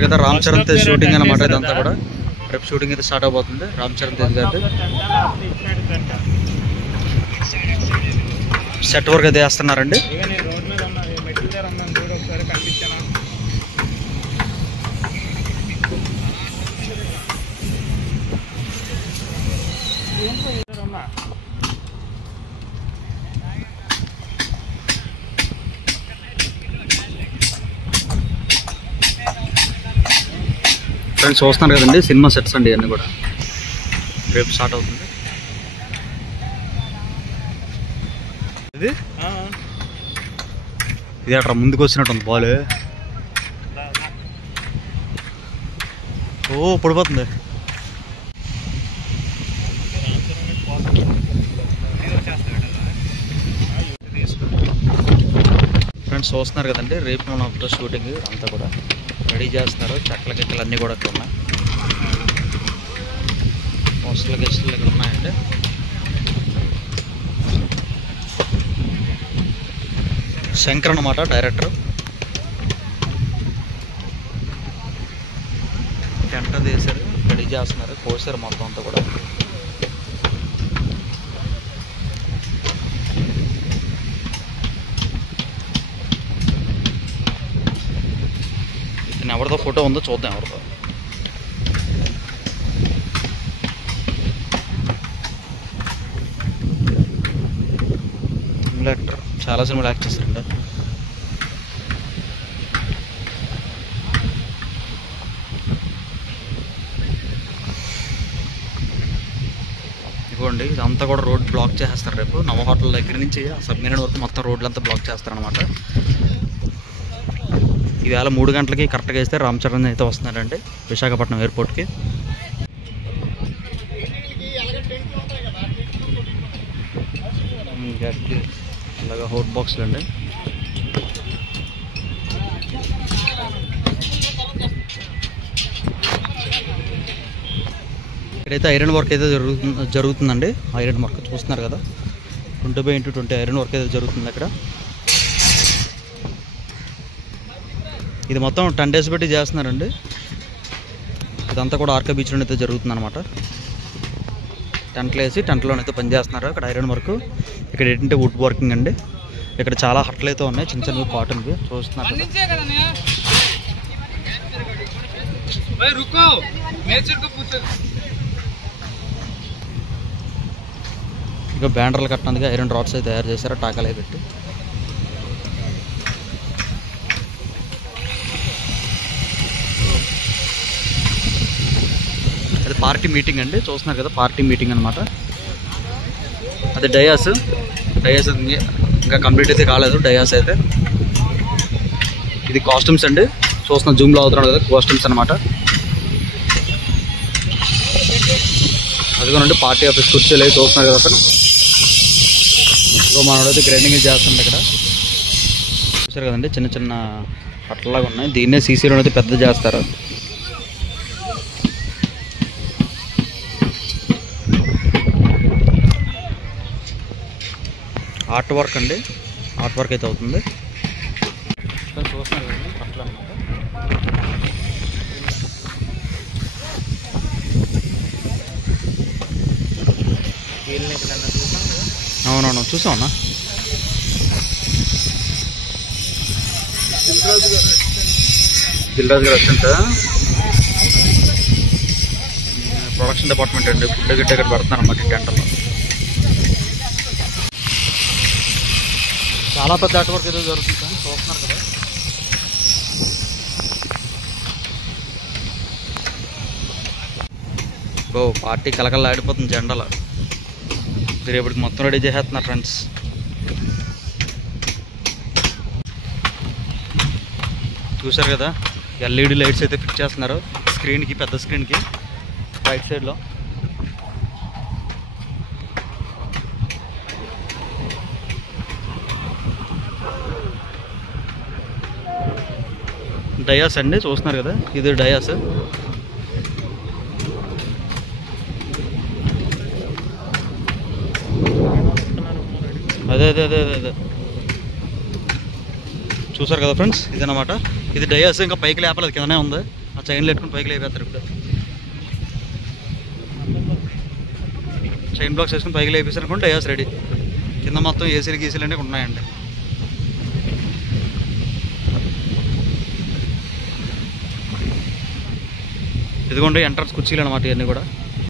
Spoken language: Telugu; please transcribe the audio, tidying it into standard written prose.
చూస్తున్నారు కదా రామ్ చరణ్ తేజ్ షూటింగ్ అన్నమాట. ఇదంతా కూడా రేపు షూటింగ్ అయితే స్టార్ట్ అవబోతుంది రామ్ చరణ్ తేజ్ గారి. సెట్ వర్క్ అయితే వేస్తున్నారండి. ఫ్రెండ్స్ చూస్తున్నారు కదండి సినిమా సెట్స్ అండి అన్నీ కూడా రేపు స్టార్ట్ అవుతుంది. ఇది అట్లా ముందుకు వచ్చినట్టు ఉంది బాల్. ఓ పడిపోతుంది. ఫ్రెండ్స్ చూస్తున్నారు కదండి రేపు మన షూటింగ్ అంతా కూడా రెడీ చేస్తున్నారు. చెట్ల గిట్టలు అన్నీ కూడా ఇక్కడ ఉన్నాయి. పోస్టల్ గెస్టులు ఇక్కడ ఉన్నాయండి. శంకర్ అన్నమాట డైరెక్టర్. టెంట్ తీసారు రెడీ చేస్తున్నారు. కోసారు మొత్తం అంతా కూడా. ఎవరితో ఫోటో ఉందో చూద్దాం. ఎవరితో యాక్టర్ చాలా సినిమాలు యాక్ట్ చేస్తారండి. ఇదిగోండి ఇదంతా కూడా రోడ్ బ్లాక్ చేసేస్తారు రేపు. నవ హోటల్ దగ్గర నుంచి సబ్మెరీన్ వరకు మొత్తం రోడ్లంతా బ్లాక్ చేస్తారనమాట. ఈవేళ 3 గంటలకి కరెక్ట్గా వేస్తే రామ్ చరణ్ అయితే వస్తున్నారండి విశాఖపట్నం ఎయిర్పోర్ట్కి. ఇలాగా హోట్ బాక్స్లు అండి. ఇక్కడైతే ఐరన్ వర్క్ అయితే జరుగుతుందండి. ఐరన్ వర్క్ చూస్తున్నారు కదా 20x20 ఐరన్ వర్క్ అయితే జరుగుతుంది అక్కడ. ఇది మొత్తం 10 days పెట్టి చేస్తున్నారండి. ఇదంతా కూడా ఆర్కా బీచ్లో అయితే జరుగుతుంది అనమాట. టెంట్లు వేసి టెంట్లోనైతే పని చేస్తున్నారు. అక్కడ ఐరన్ వర్క్, ఇక్కడ ఏంటంటే వుడ్ వర్కింగ్ అండి. ఇక్కడ చాలా హట్లు అయితే ఉన్నాయి చిన్న చిన్నవి కాటన్వి చూస్తున్నారు. ఇక బ్యానర్లు కట్టినందుకు ఐరన్ రాడ్స్ అయితే తయారు చేశారు టాకాలే పెట్టి. అది పార్టీ మీటింగ్ అండి చూస్తున్నారు కదా పార్టీ మీటింగ్ అనమాట. అది డయాస్ ఇంకా కంప్లీట్ అయితే కాలేదు డయాస్ అయితే. ఇది కాస్ట్యూమ్స్ అండి చూస్తున్నా జూమ్లో అవుతున్నాడు కదా కాస్ట్యూమ్స్ అనమాట. అదిగోనండి పార్టీ ఆఫీస్ కుర్చీలు అయితే చూస్తున్నారు కదా సార్. ఇదిగో మనోడైతే గ్రైండింగ్ చేస్తుండే ఇక్కడ చూసారు కదండి. చిన్న చిన్న అట్లలాగా ఉన్నాయి. దీన్నే సీసీలో అయితే పెద్ద చేస్తారు. ఆర్ట్ వర్క్ అండి. ఆర్ట్ వర్క్ అయితే అవుతుంది చూస్తున్నారు కదండి అట్లా అనమాట. అవునవును చూసామన్నా. దిల్రాజు గారు వచ్చిందా ప్రొడక్షన్ డిపార్ట్మెంట్ అండి. ఫుడ్ గిట్ట ఇక్కడ పెడుతున్నారు అన్నమాట ఈ టెంట్లో. చాలా పెద్ద ఆర్ట్ వర్క్ ఏదో జరుగుతుంది చూస్తున్నారు కదా. ఓ పార్టీ కలకల్లా ఆడిపోతుంది జెండాలో. రేపటికి మొత్తం రెడీ చేసేస్తున్నారు ఫ్రెండ్స్. చూసారు కదా ఎల్ఈడి లైట్స్ అయితే ఫిట్ చేస్తున్నారు స్క్రీన్కి, పెద్ద స్క్రీన్కి రైట్ సైడ్లో. డయాస్ అండి చూస్తున్నారు కదా ఇది డయాస్. అదే అదే అదే అదే అదే చూసారు కదా ఫ్రెండ్స్ ఇదన్నమాట. ఇది డయాస్ ఇంకా పైకి లేపలేదు కిందనే ఉంది. ఆ చైన్లు పెట్టుకుని పైకి లేపేస్తారు ఇప్పుడు. చైన్ బ్లాక్స్ వేసుకుని పైకి లేపేసారు అనుకోండి డయాస్ రెడీ. కింద మొత్తం ఏసీలు గీసీలు అనేవి ఉన్నాయండి. ఇదిగోండి ఎంట్రన్స్ కుర్చీలు అనమాట ఇవన్నీ కూడా.